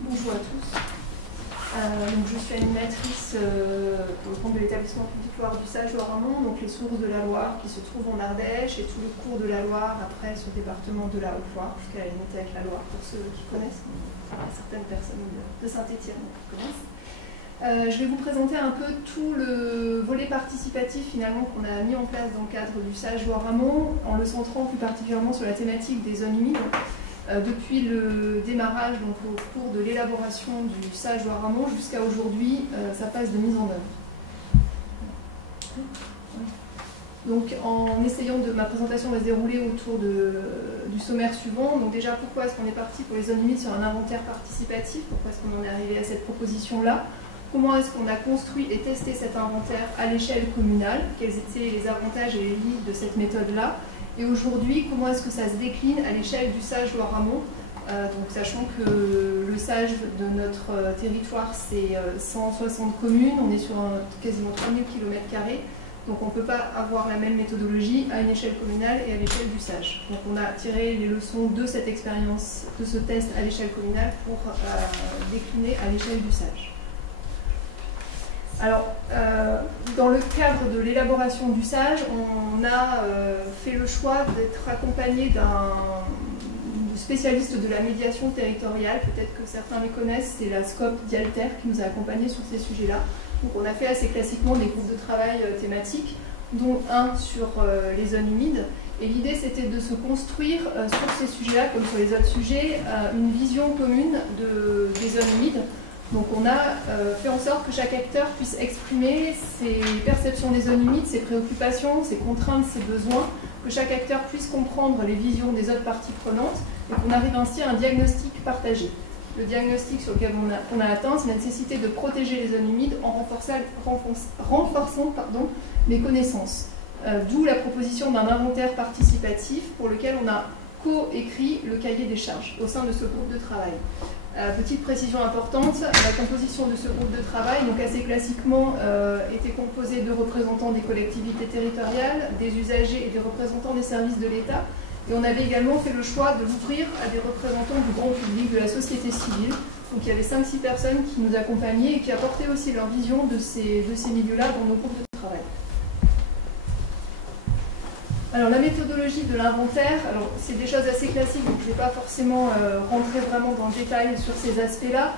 Bonjour à tous. Donc je suis animatrice pour le compte de l'établissement public Loire du Sage-Loire-Amont, donc les sources de la Loire qui se trouvent en Ardèche et tout le cours de la Loire après ce département de la Haute-Loire, jusqu'à la limite avec la Loire pour ceux qui connaissent, certaines personnes de Saint-Étienne qui connaissent. Je vais vous présenter un peu tout le volet participatif finalement qu'on a mis en place dans le cadre du Sage-Loire-Amont, en le centrant plus particulièrement sur la thématique des zones humides. Depuis le démarrage, donc au cours de l'élaboration du Sage-Loire-Amont jusqu'à aujourd'hui, sa phase de mise en œuvre. Donc en essayant de ma présentation va se dérouler autour du sommaire suivant. Donc déjà, pourquoi est-ce qu'on est parti pour les zones humides sur un inventaire participatif? Pourquoi est-ce qu'on en est arrivé à cette proposition-là? Comment est-ce qu'on a construit et testé cet inventaire à l'échelle communale? Quels étaient les avantages et les limites de cette méthode-là? Et aujourd'hui, comment est-ce que ça se décline à l'échelle du Sage-Loire-Amont? Donc, sachant que le Sage de notre territoire, c'est 160 communes, on est sur quasiment 3000 km², donc on ne peut pas avoir la même méthodologie à une échelle communale et à l'échelle du Sage. Donc on a tiré les leçons de cette expérience, de ce test à l'échelle communale pour décliner à l'échelle du Sage. Alors, dans le cadre de l'élaboration du Sage, on a fait le choix d'être accompagné d'un spécialiste de la médiation territoriale, peut-être que certains les connaissent, c'est la SCOP d'Yalter qui nous a accompagnés sur ces sujets-là. Donc on a fait assez classiquement des groupes de travail thématiques, dont un sur les zones humides. Et l'idée c'était de se construire sur ces sujets-là, comme sur les autres sujets, une vision commune des zones humides. Donc on a fait en sorte que chaque acteur puisse exprimer ses perceptions des zones humides, ses préoccupations, ses contraintes, ses besoins, que chaque acteur puisse comprendre les visions des autres parties prenantes et qu'on arrive ainsi à un diagnostic partagé. Le diagnostic sur lequel on a atteint, c'est la nécessité de protéger les zones humides en renforçant les connaissances. D'où la proposition d'un inventaire participatif pour lequel on a co-écrit le cahier des charges au sein de ce groupe de travail. Petite précision importante, la composition de ce groupe de travail, donc assez classiquement, était composée de représentants des collectivités territoriales, des usagers et des représentants des services de l'État. Et on avait également fait le choix de l'ouvrir à des représentants du grand public, de la société civile. Donc il y avait 5-6 personnes qui nous accompagnaient et qui apportaient aussi leur vision de ces milieux-là dans nos groupes de travail. Alors la méthodologie de l'inventaire, c'est des choses assez classiques, donc je ne vais pas forcément rentrer vraiment dans le détail sur ces aspects-là.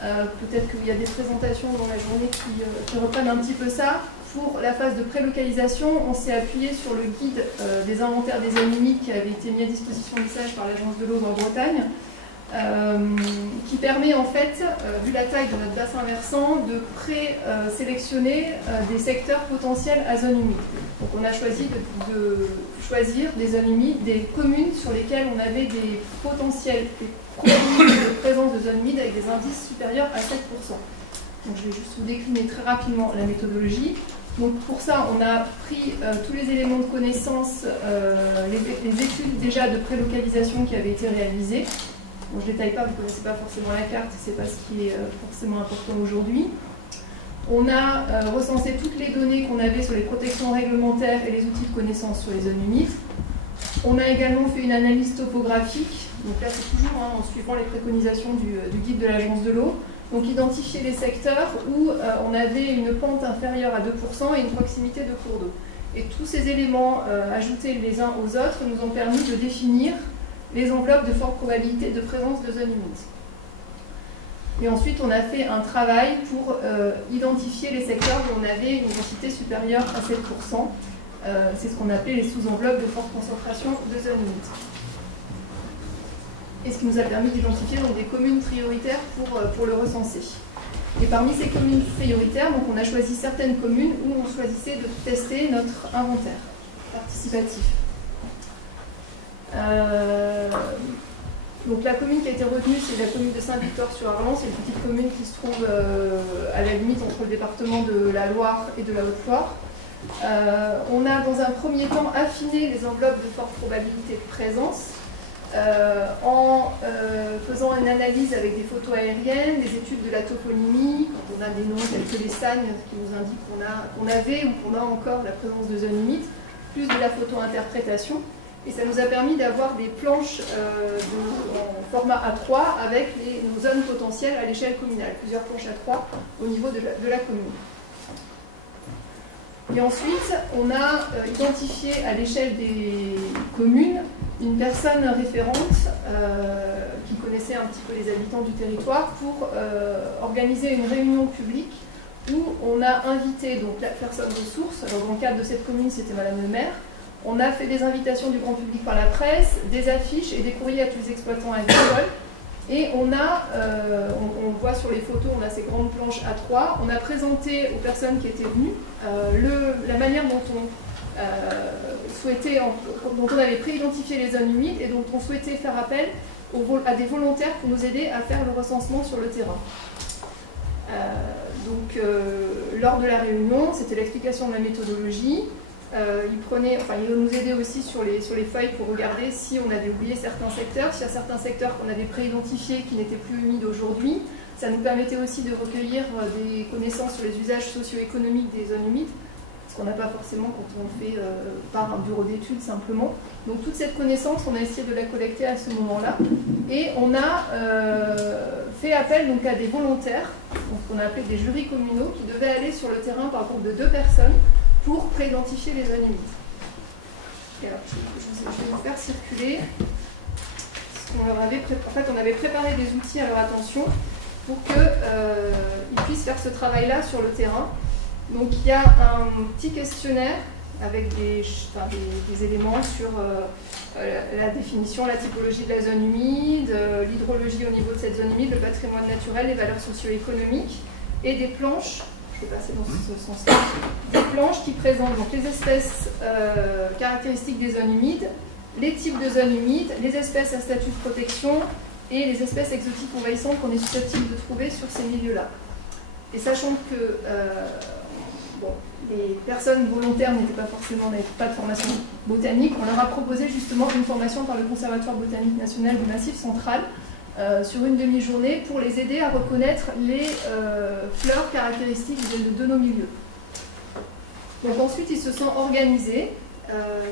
Peut-être qu'il y a des présentations dans la journée qui reprennent un petit peu ça. Pour la phase de prélocalisation, on s'est appuyé sur le guide des inventaires des zones humides qui avait été mis à disposition du Sage par l'Agence de l'eau en Bretagne, qui permet en fait, vu la taille de notre bassin versant, de pré-sélectionner des secteurs potentiels à zone humide. Donc on a choisi de choisir des zones humides, des communes sur lesquelles on avait des potentiels, des probabilités de présence de zones humides avec des indices supérieurs à 7%. Donc je vais juste vous décliner très rapidement la méthodologie. Donc pour ça, on a pris tous les éléments de connaissance, les études déjà de prélocalisation qui avaient été réalisées. Bon, je ne détaille pas, vous ne connaissez pas forcément la carte, ce n'est pas ce qui est forcément important aujourd'hui. On a recensé toutes les données qu'on avait sur les protections réglementaires et les outils de connaissance sur les zones humides. On a également fait une analyse topographique, donc là c'est toujours en suivant les préconisations du guide de l'Agence de l'eau. Donc identifier les secteurs où on avait une pente inférieure à 2% et une proximité de cours d'eau. Et tous ces éléments ajoutés les uns aux autres nous ont permis de définir les enveloppes de forte probabilité de présence de zones humides. Et ensuite, on a fait un travail pour identifier les secteurs où on avait une densité supérieure à 7%. C'est ce qu'on appelait les sous-enveloppes de forte concentration de zones humides. Et ce qui nous a permis d'identifier des communes prioritaires pour le recenser. Et parmi ces communes prioritaires, donc, on a choisi certaines communes où on choisissait de tester notre inventaire participatif. Donc la commune qui a été retenue, c'est la commune de Saint-Victor-sur-Arlan. C'est une petite commune qui se trouve à la limite entre le département de la Loire et de la Haute-Loire. On a dans un premier temps affiné les enveloppes de forte probabilité de présence en faisant une analyse avec des photos aériennes, des études de la toponymie, quand on a des noms tels que les Sagnes qui nous indiquent qu'on avait ou qu'on a encore la présence de zones humides, plus de la photo-interprétation. Et ça nous a permis d'avoir des planches en format A3 avec nos zones potentielles à l'échelle communale, plusieurs planches A3 au niveau de la commune. Et ensuite, on a identifié à l'échelle des communes une personne référente qui connaissait un petit peu les habitants du territoire pour organiser une réunion publique où on a invité donc, la personne ressource. Alors, dans le cadre de cette commune, c'était Madame le maire. On a fait des invitations du grand public par la presse, des affiches et des courriers à tous les exploitants agricoles. Et on voit sur les photos, on a ces grandes planches A3. On a présenté aux personnes qui étaient venues la manière dont on avait préidentifié les zones humides et dont on souhaitait faire appel à des volontaires pour nous aider à faire le recensement sur le terrain. Lors de la réunion, c'était l'explication de la méthodologie. Ils nous aidaient aussi sur les feuilles pour regarder si on avait oublié certains secteurs, s'il y a certains secteurs qu'on avait préidentifiés qui n'étaient plus humides aujourd'hui. Ça nous permettait aussi de recueillir des connaissances sur les usages socio-économiques des zones humides, ce qu'on n'a pas forcément quand on le fait par un bureau d'études simplement. Donc toute cette connaissance, on a essayé de la collecter à ce moment-là. Et on a fait appel donc, à des volontaires, qu'on a appelé des jurys communaux, qui devaient aller sur le terrain par groupe de 2 personnes, pour préidentifier les zones humides. Et alors, je vais vous faire circuler ce qu'on leur avait préparé. En fait, on avait préparé des outils à leur attention pour qu'ils puissent faire ce travail-là sur le terrain. Donc, il y a un petit questionnaire avec des éléments sur la définition, la typologie de la zone humide, l'hydrologie au niveau de cette zone humide, le patrimoine naturel, les valeurs socio-économiques, et des planches. Je vais passer dans ce sens-là. Des planches qui présentent donc, les espèces caractéristiques des zones humides, les types de zones humides, les espèces à statut de protection et les espèces exotiques envahissantes qu'on est susceptible de trouver sur ces milieux-là. Et sachant que les personnes volontaires n'avaient pas de formation botanique, on leur a proposé justement une formation par le Conservatoire botanique national du Massif central, sur une demi-journée pour les aider à reconnaître les fleurs caractéristiques de nos milieux. Donc ensuite, ils se sont organisés.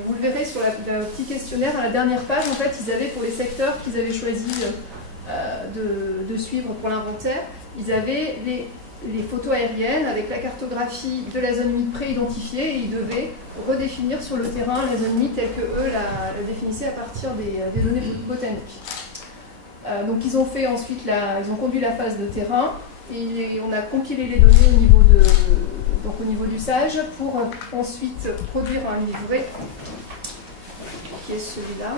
Vous le verrez sur le petit questionnaire à la dernière page. En fait, ils avaient pour les secteurs qu'ils avaient choisi de suivre pour l'inventaire, ils avaient les photos aériennes avec la cartographie de la zone humide préidentifiée et ils devaient redéfinir sur le terrain la zone humide telle qu'eux la définissaient à partir des données botaniques. Donc ils ont fait ensuite ils ont conduit la phase de terrain et on a compilé les données au niveau du SAGE pour ensuite produire un livret qui est celui-là.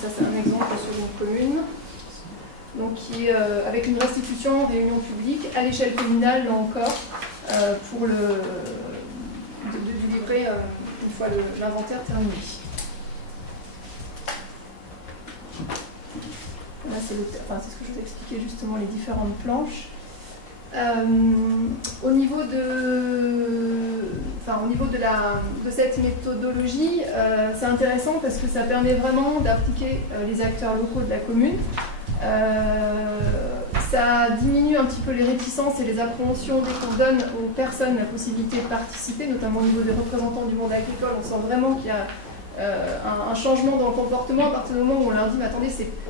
Ça c'est un exemple sur une commune. Donc qui est avec une restitution en réunion publique à l'échelle communale là encore pour du livret une fois l'inventaire terminé. Là, c'est ce que je vous expliquais justement, les différentes planches. Au niveau de cette méthodologie, c'est intéressant parce que ça permet vraiment d'impliquer les acteurs locaux de la commune. Ça diminue un petit peu les réticences et les appréhensions dès qu'on donne aux personnes la possibilité de participer, notamment au niveau des représentants du monde agricole. On sent vraiment qu'il y a un changement dans le comportement à partir du moment où on leur dit mais attendez,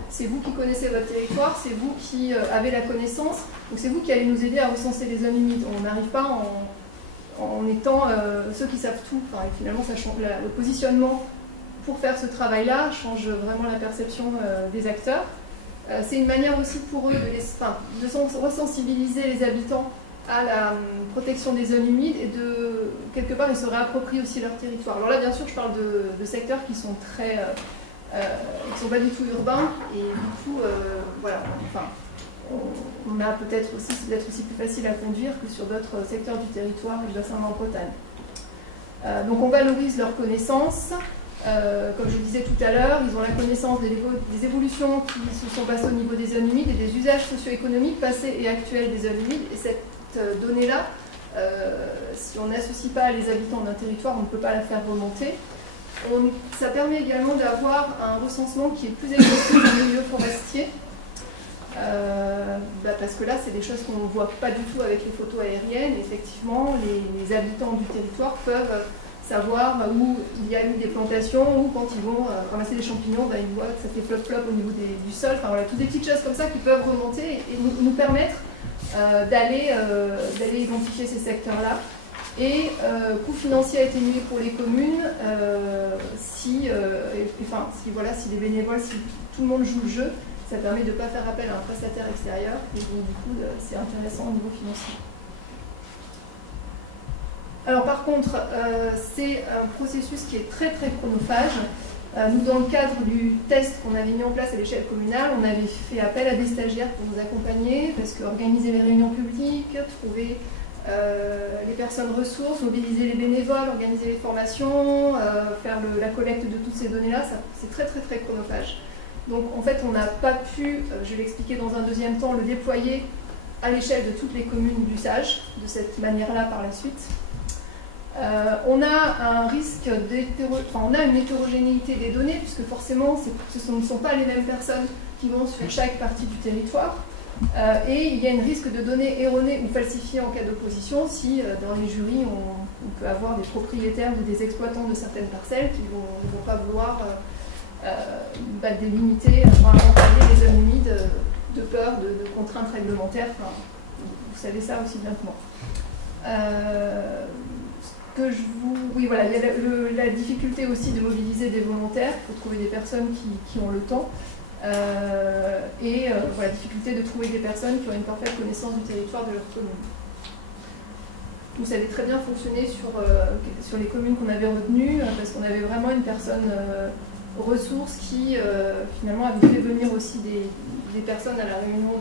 c'est vous qui connaissez votre territoire, c'est vous qui avez la connaissance, donc c'est vous qui allez nous aider à recenser les zones humides. On n'arrive pas en étant ceux qui savent tout. Enfin, et finalement, ça change, le positionnement pour faire ce travail-là change vraiment la perception des acteurs. C'est une manière aussi pour eux de resensibiliser les habitants à la protection des zones humides et de, quelque part, ils se réapproprient aussi leur territoire. Alors là, bien sûr, je parle de secteurs qui sont très... qui ne sont pas du tout urbains et du coup, voilà, enfin, on a peut-être aussi, c'est peut-être aussi plus facile à conduire que sur d'autres secteurs du territoire et du bassin en Bretagne. Donc on valorise leurs connaissances. Comme je disais tout à l'heure, ils ont la connaissance des évolutions qui se sont passées au niveau des zones humides et des usages socio-économiques passés et actuels des zones humides. Et cette donnée-là, si on n'associe pas les habitants d'un territoire, on ne peut pas la faire remonter. Ça permet également d'avoir un recensement qui est plus exhaustif dans le milieu forestier. Parce que là, c'est des choses qu'on ne voit pas du tout avec les photos aériennes. Effectivement, les habitants du territoire peuvent savoir où il y a eu des plantations, ou quand ils vont ramasser des champignons, ils voient que ça fait flop-flop au niveau du sol. Enfin voilà, toutes des petites choses comme ça qui peuvent remonter et nous permettre d'aller identifier ces secteurs-là. Et coût financier a été mis pour les communes si les bénévoles, si tout le monde joue le jeu, ça permet de ne pas faire appel à un prestataire extérieur et donc du coup c'est intéressant au niveau financier. Alors par contre, c'est un processus qui est très très chronophage. Nous, dans le cadre du test qu'on avait mis en place à l'échelle communale, on avait fait appel à des stagiaires pour nous accompagner, parce qu'organiser les réunions publiques, trouver les personnes ressources, mobiliser les bénévoles, organiser les formations, faire la collecte de toutes ces données-là, c'est très très très chronophage. Donc en fait, on n'a pas pu, je vais l'expliquer dans un deuxième temps, le déployer à l'échelle de toutes les communes d'usage, de cette manière-là par la suite. On a un risque on a une hétérogénéité des données, puisque forcément, ce ne sont pas les mêmes personnes qui vont sur chaque partie du territoire. Et il y a un risque de données erronées ou falsifiées en cas d'opposition si dans les jurys on peut avoir des propriétaires ou des exploitants de certaines parcelles qui ne vont pas vouloir délimiter, encadrer les zones humides de peur de contraintes réglementaires. Enfin, vous savez ça aussi bien que moi. Oui, voilà, il y a la difficulté aussi de mobiliser des volontaires pour trouver des personnes qui ont le temps. La difficulté de trouver des personnes qui ont une parfaite connaissance du territoire de leur commune. Donc ça avait très bien fonctionné sur les communes qu'on avait retenues, parce qu'on avait vraiment une personne ressource qui finalement avait fait venir aussi des personnes à la réunion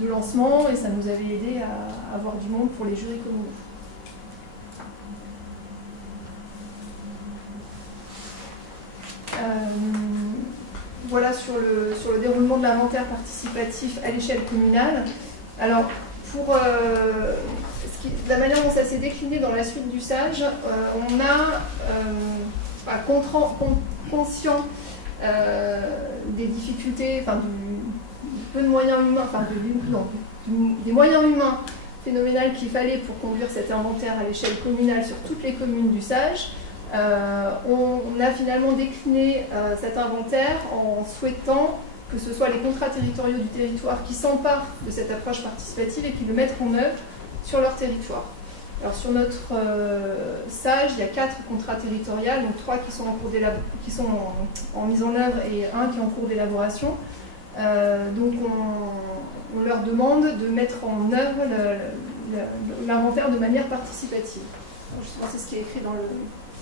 de lancement, et ça nous avait aidé à avoir du monde pour les jurys communaux. Voilà sur le déroulement de l'inventaire participatif à l'échelle communale. Alors, pour la manière dont ça s'est décliné dans la suite du SAGE, on a, conscient des difficultés, du peu de moyens humains, des moyens humains phénoménales qu'il fallait pour conduire cet inventaire à l'échelle communale sur toutes les communes du SAGE. On a finalement décliné cet inventaire en souhaitant que ce soit les contrats territoriaux du territoire qui s'emparent de cette approche participative et qui le mettent en œuvre sur leur territoire. Alors sur notre SAGE, il y a 4 contrats territoriaux, donc 3 qui sont en mise en œuvre et 1 qui est en cours d'élaboration. Donc on leur demande de mettre en œuvre l'inventaire de manière participative. Justement, c'est ce qui est écrit dans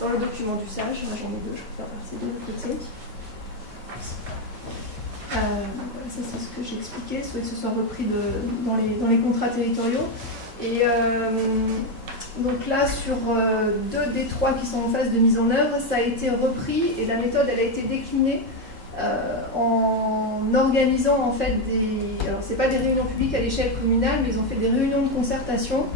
le document du SAGE. Moi j'en ai 2, je peux faire passer de l'autre côté. Ça c'est ce que j'ai expliqué, soit que ce soit repris dans les contrats territoriaux. Et donc là, sur 2 des 3 qui sont en phase de mise en œuvre, ça a été repris et la méthode elle a été déclinée en organisant en fait alors c'est pas des réunions publiques à l'échelle communale, mais ils ont fait des réunions de concertation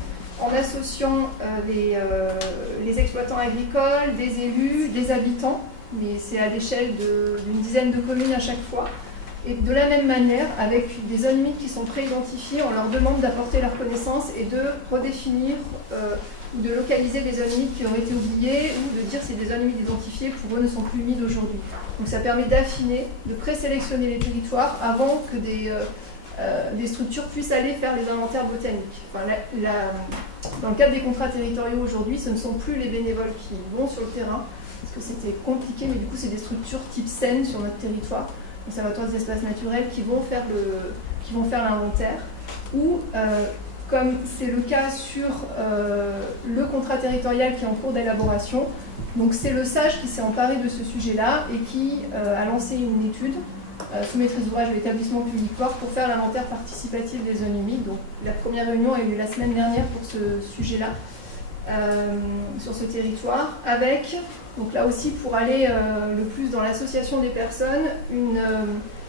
en associant les exploitants agricoles, des élus, des habitants, mais c'est à l'échelle d'une dizaine de communes à chaque fois. Et de la même manière, avec des zones humides qui sont pré-identifiées, on leur demande d'apporter leurs connaissances et de redéfinir ou de localiser des zones humides qui ont été oubliées, ou de dire si des zones humides identifiées pour eux ne sont plus humides aujourd'hui. Donc ça permet d'affiner, de présélectionner les territoires avant que des structures puissent aller faire les inventaires botaniques. Enfin, dans le cadre des contrats territoriaux aujourd'hui, ce ne sont plus les bénévoles qui vont sur le terrain, parce que c'était compliqué, mais du coup c'est des structures type SEN sur notre territoire, conservatoire des espaces naturels, qui vont faire l'inventaire, ou comme c'est le cas sur le contrat territorial qui est en cours d'élaboration, donc c'est le SAGE qui s'est emparé de ce sujet-là et qui a lancé une étude sous maîtrise d'ouvrage de l'établissement public Loire pour faire l'inventaire participatif des zones humides. Donc la première réunion a eu lieu la semaine dernière pour ce sujet-là, sur ce territoire, avec, donc là aussi pour aller le plus dans l'association des personnes, une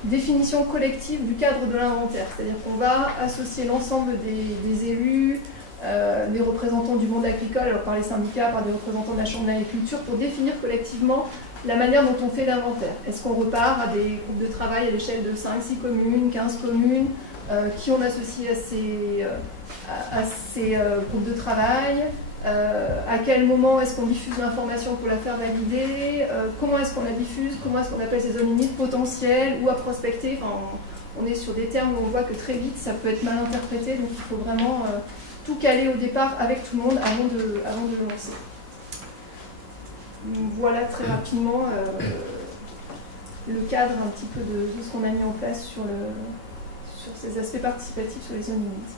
définition collective du cadre de l'inventaire. C'est-à-dire qu'on va associer l'ensemble des élus, des représentants du monde agricole, alors par les syndicats, par des représentants de la Chambre d'agriculture, pour définir collectivement la manière dont on fait l'inventaire. Est-ce qu'on repart à des groupes de travail à l'échelle de 5, 6 communes, 15 communes, qui on associe à ces groupes de travail? à quel moment est-ce qu'on diffuse l'information pour la faire valider, comment est-ce qu'on la diffuse, comment est-ce qu'on appelle ces zones limites potentielles ou à prospecter. Enfin, on est sur des termes où on voit que très vite ça peut être mal interprété, donc il faut vraiment tout caler au départ avec tout le monde avant de le lancer. Voilà très rapidement le cadre un petit peu de ce qu'on a mis en place sur ces aspects participatifs sur les zones limites.